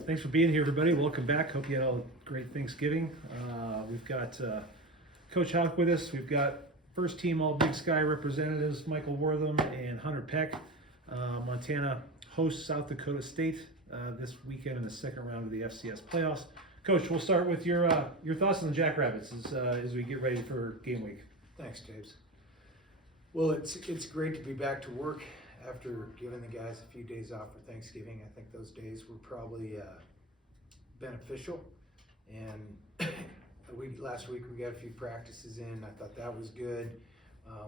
Thanks for being here, everybody. Welcome back. Hope you had a great Thanksgiving. We've got Coach Hauck with us. We've got first team All Big Sky representatives Michael Wortham and Hunter Peck. Montana hosts South Dakota State this weekend in the second round of the FCS playoffs. Coach, we'll start with your thoughts on the Jackrabbits as we get ready for game week. Thanks, James. Well, it's great to be back to work after giving the guys a few days off for Thanksgiving. I think those days were probably beneficial. And last week we got a few practices in. I thought that was good.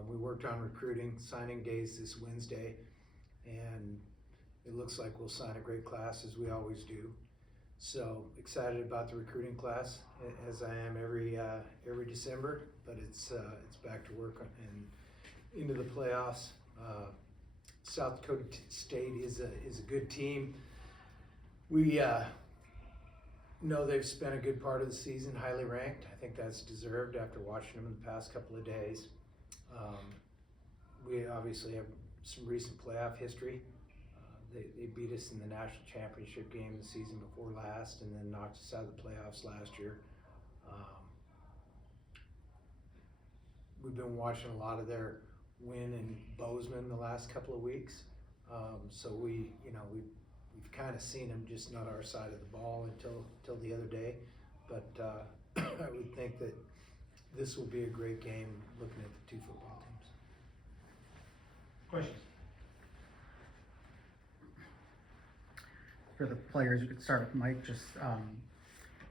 We worked on recruiting, signing days this Wednesday, and it looks like we'll sign a great class as we always do. So excited about the recruiting class as I am every December. But it's back to work and into the playoffs. South Dakota State is a good team. We know they've spent a good part of the season highly ranked. I think that's deserved after watching them in the past couple of days. We obviously have some recent playoff history. They beat us in the national championship game the season before last, and then knocked us out of the playoffs last year. We've been watching a lot of their win in Bozeman the last couple of weeks, so we've kind of seen them, just not our side of the ball until the other day. But I would think that this will be a great game looking at the two football teams. Questions? For the players, you could start with Mike, just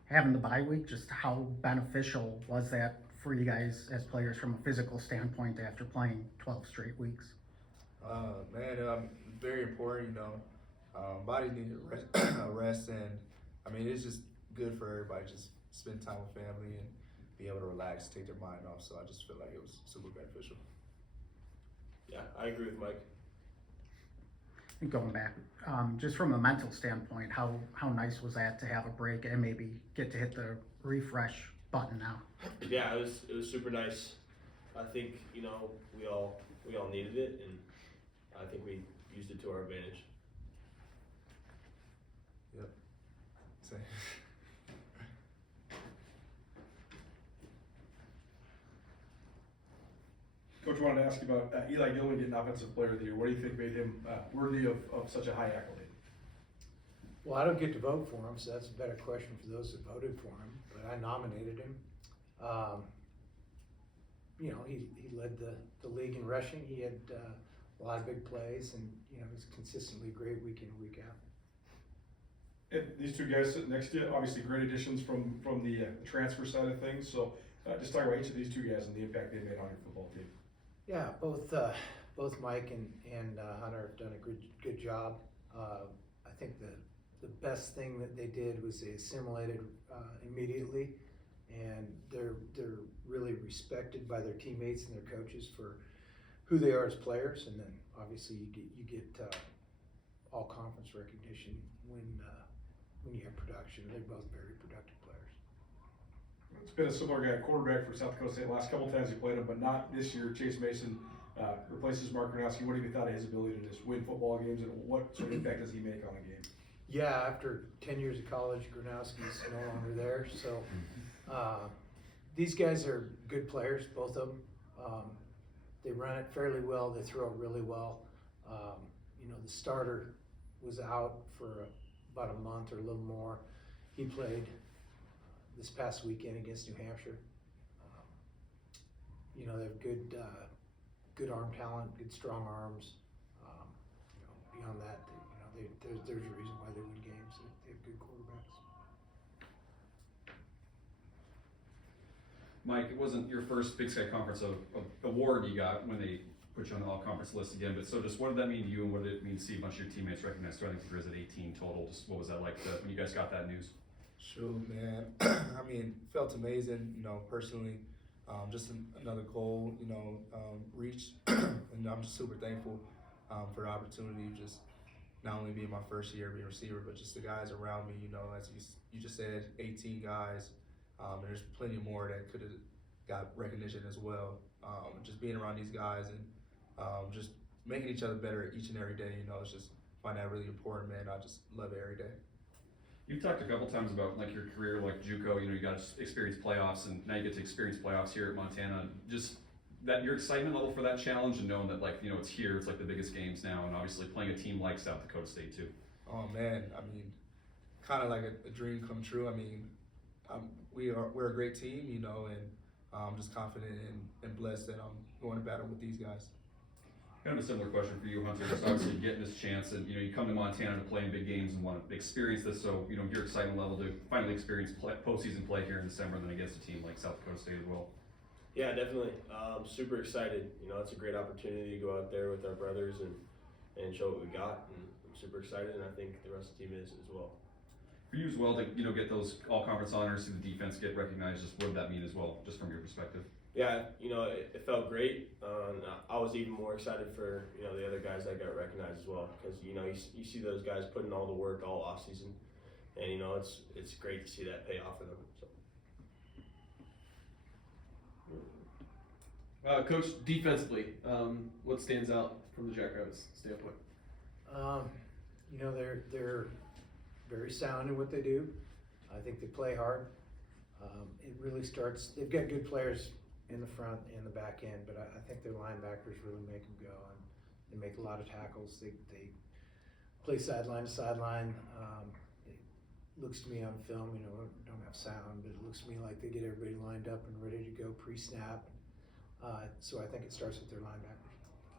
having the bye week, just how beneficial was that for you guys as players from a physical standpoint after playing 12 straight weeks? Very important, body needed rest, and I mean, it's just good for everybody, just spend time with family and be able to relax, take their mind off, so I just feel like it was super beneficial. Yeah, I agree with Mike. And going back, just from a mental standpoint, how nice was that to have a break and maybe get to hit the refresh button now? Yeah, it was super nice. I think we all needed it, and I think we used it to our advantage. Yep. Same. Coach, wanted to ask you about Eli Gilman getting Offensive Player of the Year. What do you think made him worthy of such a high accolade? Well, I don't get to vote for him, so that's a better question for those that voted for him. But I nominated him. He led the league in rushing. He had a lot of big plays, and he's consistently great week in, week out. And these two guys sitting next to you, obviously great additions from the transfer side of things. So just talk about each of these two guys and the impact they made on your football team. Yeah, both Mike and Hunter have done a good job. I think the best thing that they did was they assimilated immediately, and they're really respected by their teammates and their coaches for who they are as players. And then obviously you get all conference recognition when you have production. They're both very productive players. It's been a similar guy, quarterback for South Dakota State. The last couple of times you played him, but not this year. Chase Mason replaces Mark Gronowski. What have you thought of his ability to just win football games, and what sort of impact does he make on a game? Yeah, after 10 years of college, Gronowski's no longer there. So these guys are good players, both of them. They run it fairly well. They throw it really well. The starter was out for about a month or a little more. He played this past weekend against New Hampshire. They have good arm talent, good strong arms. Beyond that, there's a reason why they win games. They have good quarterbacks. Mike, it wasn't your first Big Sky Conference award you got when they put you on the all-conference list again, but so just what did that mean to you, and what did it mean to see a bunch of your teammates recognized? So I think you guys at 18 total. Just what was that like when you guys got that news? Sure, man. I mean, felt amazing, personally. Just another goal, reached, and I'm just super thankful for the opportunity, just not only being my first year being a receiver, but just the guys around me, as you just said, 18 guys, and there's plenty more that could have got recognition as well. Just being around these guys and just making each other better each and every day, it's just find that really important, man. I just love it every day. You've talked a couple times about like your career, like JUCO, you know, you got to experience playoffs and now you get to experience playoffs here at Montana. Just that your excitement level for that challenge and knowing that like, you know, it's here, it's like the biggest games now and obviously playing a team like South Dakota State too. Oh man, I mean, kind of like a dream come true. I mean, we're a great team, you know, and I'm just confident and blessed that I'm going to battle with these guys. Kind of a similar question for you, Hunter. Just obviously getting this chance, and you know, you come to Montana to play in big games and want to experience this. So, you know, your excitement level to finally experience postseason play here in December, and then against a team like South Dakota State as well. Yeah, definitely. Super excited. You know, it's a great opportunity to go out there with our brothers and show what we got. And I'm super excited, and I think the rest of the team is as well. For you as well to, you know, get those all-conference honors, see the defense get recognized. Just what did that mean as well, just from your perspective? Yeah, you know, it felt great. I was even more excited for, you know, the other guys that got recognized as well, because you know you see those guys putting all the work all off season, and you know it's great to see that pay off for them. So. Coach, defensively, what stands out from the Jackrabbits standpoint? You know, they're very sound in what they do. I think they play hard. It really starts. They've got good players in the front and the back end, but I think their linebackers really make them go, and they make a lot of tackles. They play sideline to sideline. It looks to me on film, you know, don't have sound, but it looks to me like they get everybody lined up and ready to go pre-snap. So I think it starts with their linebackers.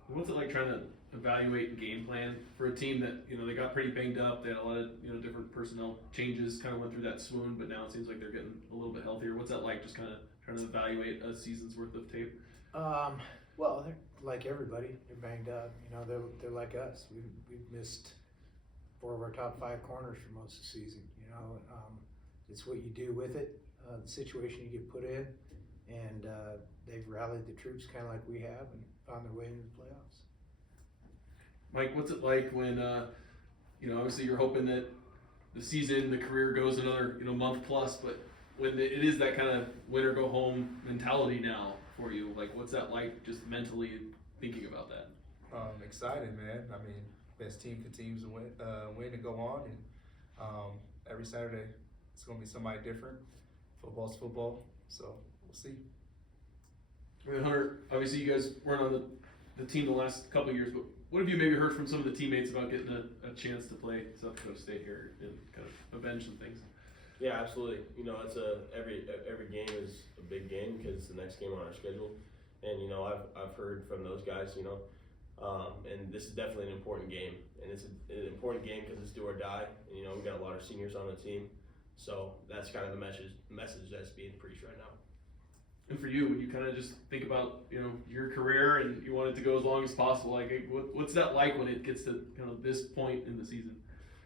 What's it like trying to evaluate and game plan for a team that, you know, they got pretty banged up, they had a lot of, you know, different personnel changes, kind of went through that swoon, but now it seems like they're getting a little bit healthier. What's that like, just kind of trying to evaluate a season's worth of tape? Well, they're like everybody. They're banged up. You know, they're like us. We've missed 4 of our top 5 corners for most of the season. You know, it's what you do with it, the situation you get put in, and they've rallied the troops kind of like we have and found their way into the playoffs. Mike, what's it like when, you know, obviously you're hoping that the season, the career goes another, you know, month plus, but when it is that kind of win or go home mentality now for you, like what's that like just mentally thinking about that? Excited, man. I mean, best team continues to win and go on, and every Saturday it's gonna be somebody different. Football's football, so we'll see. I mean, Hunter, obviously you guys weren't on the team the last couple of years, but what have you maybe heard from some of the teammates about getting a chance to play South Dakota State here and kind of avenge some things? Yeah, absolutely. You know, it's every game is a big game because it's the next game on our schedule, and you know I've heard from those guys, you know, and this is definitely an important game, and it's an important game because it's do or die, and you know we've got a lot of seniors on the team, so that's kind of the message that's being preached right now. And for you, when you kind of just think about, you know, your career and you want it to go as long as possible, like what's that like when it gets to kind of this point in the season?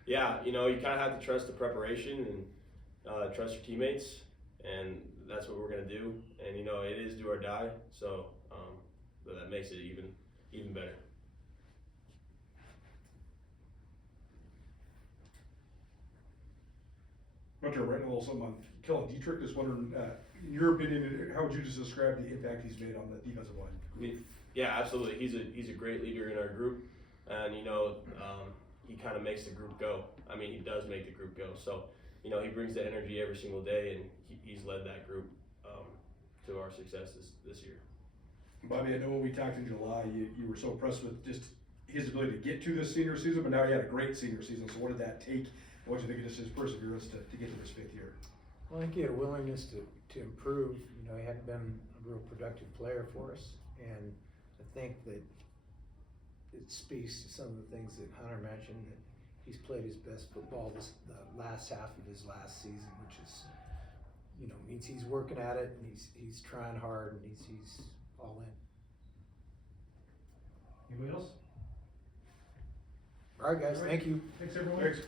Yeah, you know, you kind of have to trust the preparation and trust your teammates, and that's what we're gonna do. And you know, it is do or die, so that makes it even better. Hunter, writing a little something on Kellen Dietrich, just wondering, in your opinion, how would you just describe the impact he's made on the defensive line? Yeah, absolutely. He's a great leader in our group, and you know, he kind of makes the group go. I mean, he does make the group go. So, you know, he brings the energy every single day, and he's led that group to our success this year. Bobby, I know when we talked in July, you were so impressed with just his ability to get to this senior season, but now he had a great senior season. So what did that take? What did you think of just his perseverance to get to this 5th year? Well, I think he had a willingness to improve. You know, he hadn't been a real productive player for us, and I think that it speaks to some of the things that Hunter mentioned, that he's played his best football the last half of his last season, which is, you know, means he's working at it and he's trying hard and he's all in. Anybody else? All right, guys, thank you. Thanks, everyone. Thanks.